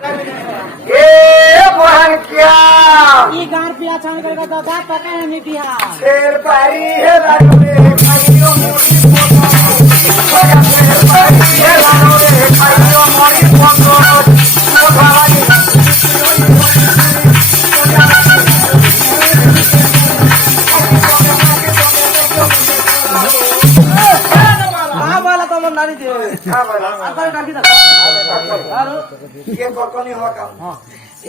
ए बहन क्या ई गार पिया छान करके दादा पका है नहीं पिया शेर पारी है लाडू रे खाइयो मोरी फोटो शेर पारी है लाडू रे खाइयो मोरी फोटो ओ भवानी बोला तो मन नानी दे हां बोला अंदर डाल के देखो और ये कोकोनी हो का ए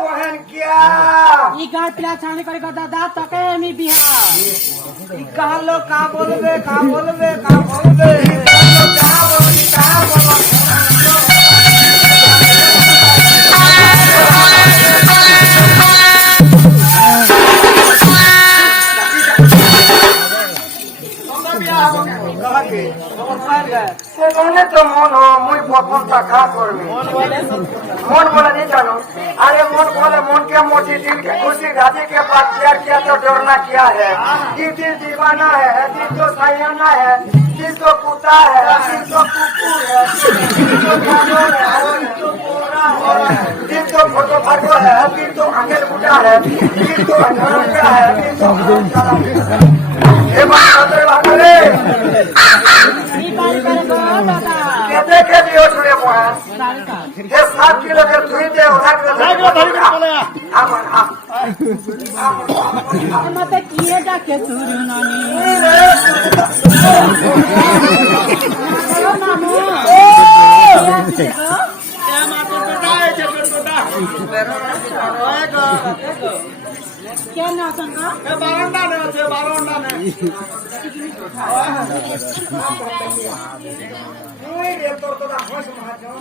बहन क्या ई गार पिया छान करके दादा पका है नहीं पिया ई कहां लो का बोलबे का बोलबे का बोलबे সেখানে তো মন মুই প্রথমটা খা করবি মন বলে नहीं जानो अरे मन बोले मन के मोटी दिल के खुशी राजी के पास प्यार किया तो डरना क्या है दिल दीवाना है दिल तो सयाना है दिल तो कुत्ता है दिल तो कुकुर है दिल तो जानवर है दिल तो कोरा है दिल तो फोटो फाटो है दिल तो अंगेल बुढ़ा है दिल तो अंधेरा है दिल तो ए बात रे ई बारी करे को दादा कहते के दियो छुड़े मोहा ये 7 किलो के धुई दे उठा के बोले आमन मत किए डाके सुरु नानी मामू क्या ना संगा ए बारंडा ने छे बारंडा ने ओए रे तो दा होश मार जाओ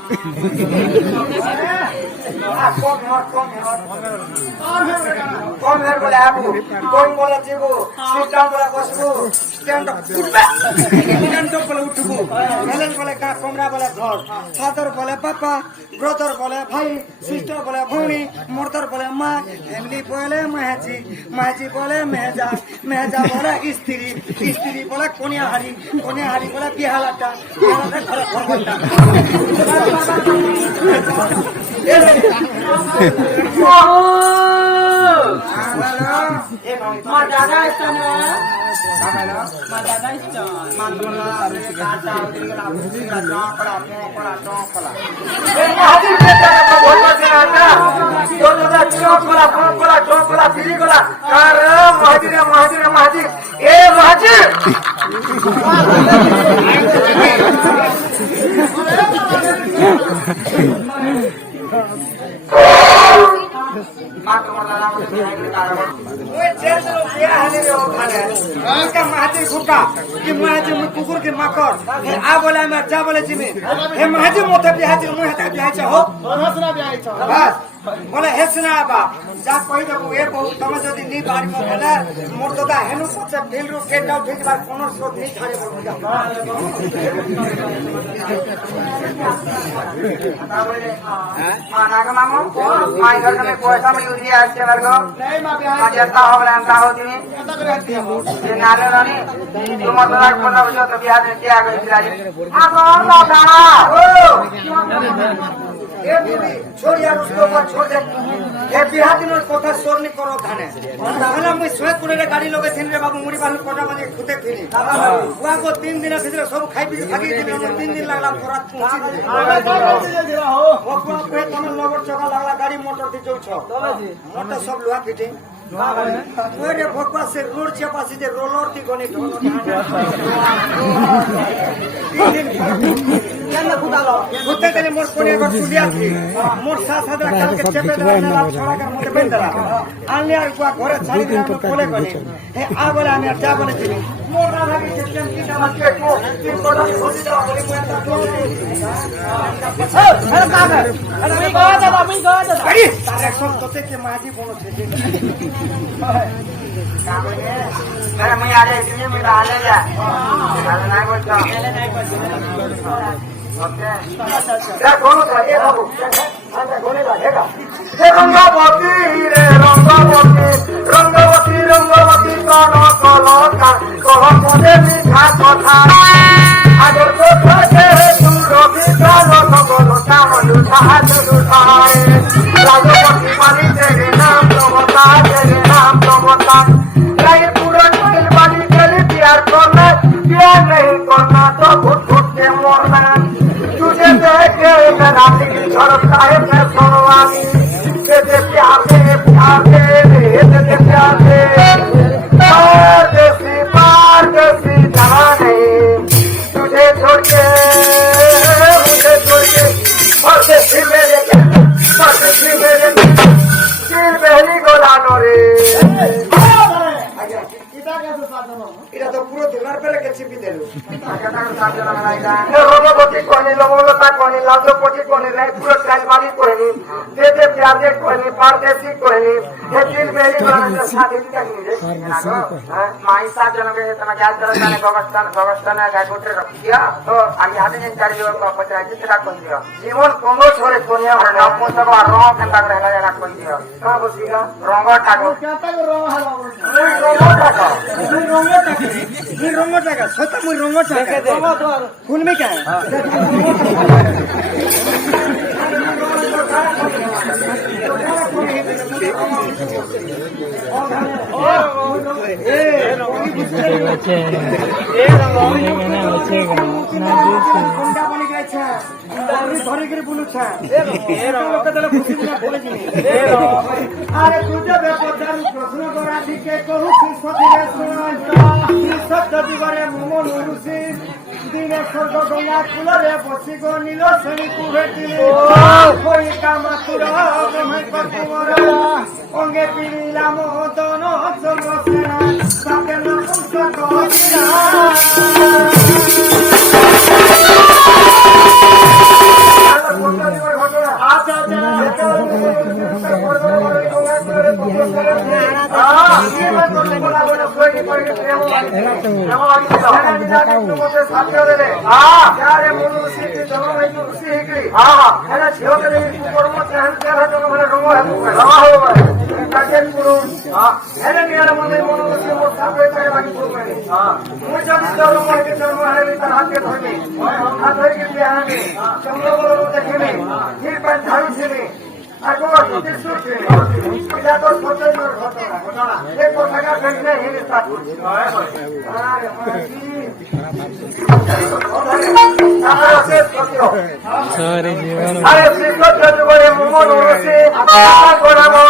कौन है बोले आपको कौन बोला जीवो सिस्टम बोला कसबो स्टैंड अप उठबे स्टैंड अप बोले उठबो मेलन बोले का कमरा बोले घर फादर बोले पापा ब्रदर बोले भाई सिस्टर बोले भौणी मर्दर बोले माँ फैमिली बोले महजी महजी बोले मेहजा मेहजा बोले स्त्री बोले कोनियाहारी बोले बिहालाटा बिहालाटा घर मां दादा इस्तान मां दादा इस्तान मां दोना अरे काटा उधर भूसी का पड़ा हाजिर बेटा का बोलता से आता दोनों का चौपला फिरी गला अरे महाजिर ए महाजिर महाजी खुका कि महाजी कुकुर के माकर आ बोले मैं जा बोले जिमे हे महाजी मोटे बिहाजी मुई हता बिहाजी हो हसना बिहाजी छ बस बोले हेसना बा जा कहि देबो ए बहुत तम जदी नी बारी को भेला मोर तो दा हेनु पछे फेल रो गेट आउट ठीक बार कोनर शॉट नी खारे बोल जा माना का मामू माई घर में पैसा में यूज दिया अच्छे वर्ग नहीं मां बिहाजी जता हो गला अंता हो दिनी अंता करे हती हो ये नाले रानी तुम तलाक बना हो तो बिहार में क्या गई राजी आ कौन बाबा ए बीबी छोड़ यार उसको ऊपर छोड़ दे ए बिहार दिन कोथा सोर नहीं करो थाने हला मैं स्वेत पुरे गाड़ी लोगे थिन रे बाबू मुड़ी बालू कोटा में खुदे फिरी हुआ को 3 दिन से सब खाई पी भागी दिन 3 दिन लागला परत पहुंची हो बकवा पे तुम नगर चका लागला गाड़ी मोटर थी चौ छ मोटर सब लोहा फिटिंग ओरे भगवा से रोड चपासी जे रोलर थी गने क्या खुदालो खुदे तेरे मोर कोने पर सुलिया थी मोर साथ साथ काल के चेपे दला छोड़ा कर मोटे बेन दला आले आ को घरे छाड़ी दिना तो कोले गने ए आ बोला मैं जा बोले थी मोर राधा के सिस्टम की ना के को तीन कोड़ा खोदी दला बोले मैं अरे अरे तारे सब तोते के माजी बोलो छे मेरा मैं आ रहा है मैं डाल ले जा डाल नहीं बोलता ओके क्या कौन था ये बाबू अच्छा कोने का है हे रंगवती रे रंगवती कानो कलका कह कोने मिठा कथा आगर तो থাকে तू रवि कालो सबलो सामने लूटा रे राजपति वाली तेरे नाम तो बता नहीं पूरा दिल वाली तेरी प्यार नहीं करना तो घुट घुट के मरना तुझे देखे रात की झड़कता है मैं सुनवानी तेरे प्यार दे पारदेसी जहाँ नहीं तुझे छोड़ के परदेसी मेरे दिल बहली गोलानो रे এটা তো পুরো দোলার পেলে গেছি বিদেলু রোগবতী কনি লবলতা কনি লাজপতি কনি নাই পুরো কাজবালি করেনি দেতে প্যাজে কনি পারদেশি করেনি হে দিল বেলি করেনি সাথে দিটা নিয়ে মাই সাথ জনকে তোমা গ্যাস করে জানে গগস্তানে গায় গোটে রখিয়া তো আমি হাতে যেন চারিও পচাই সেটা কোন দিও জীবন কোন ছড়ে কোনিয়া হয় না পুস্তক আর রং কেনটা করে হেলা জানা কোন দিও কা বসিগা রং টাকা কেনটা রং হেলা রং টাকা रंग टाका सत्ता मुई रंग टाका फूल में क्या है अरे तुझे बेपचारू प्रश्न करा के कहू सत्य दिगरे मोमो नुरुसी दिने स्वर्ग गंगा कूलरे बसी गो नील श्रेणी कुहेती कोई कामातुर ब्रह्म कुमार अंगे पीला मोदन चंद्रसेना ताके नपुंसक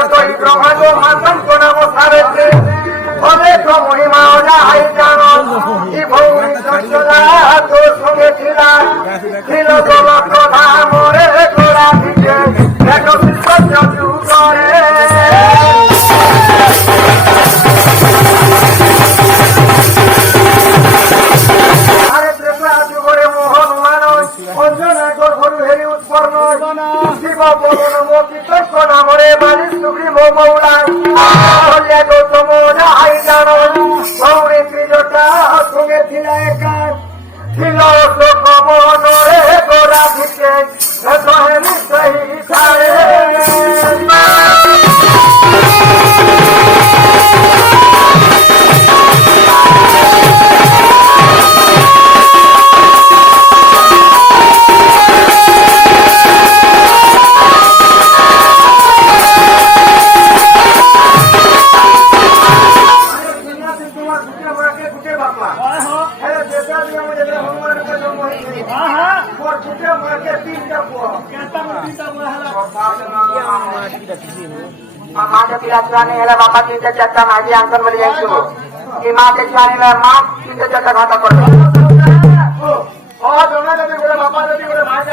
कहिरा মহিমা তোর সঙ্গে ছিল মরে ঘোরা দিকে দেখো করে শিব বলন মতি তর্ক নামরে বালিশ সুগ্রীব মৌলা গৌতম রাই জানো সৌরে ত্রিজটা সঙ্গে ছিল একা ছিল শোক মনরে গোরা দিকে নিশ্চয়ই সারে माझ्या पिलाने याला बापा तीनच्या चारचा माझी अंकन मध्ये यायचो की माझ्या आणि मा तीनच्या चारचा घाटा पडतो बापा माझ्या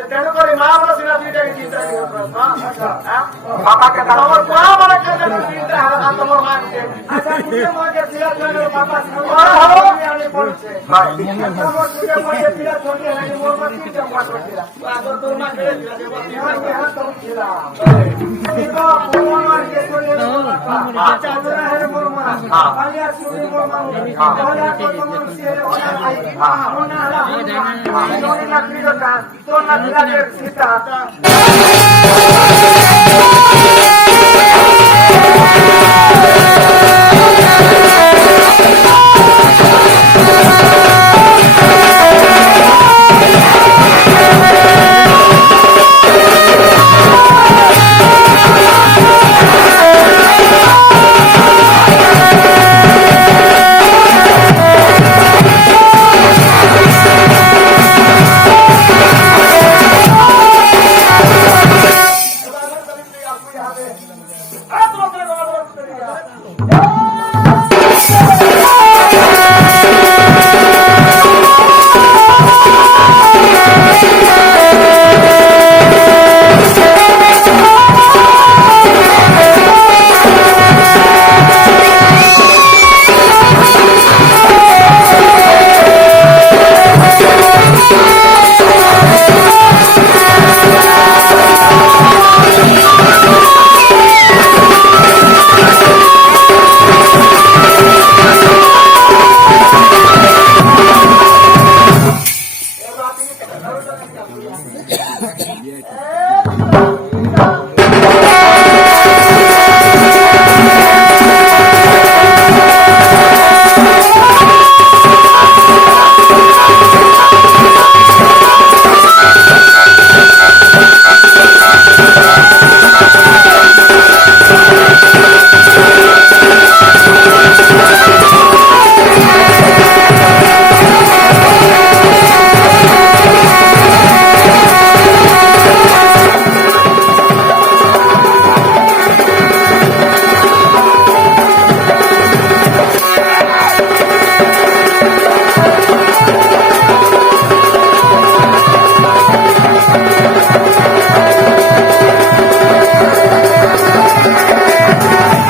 तेणुक महाराज सिना दुईटा चिंता बापा के तो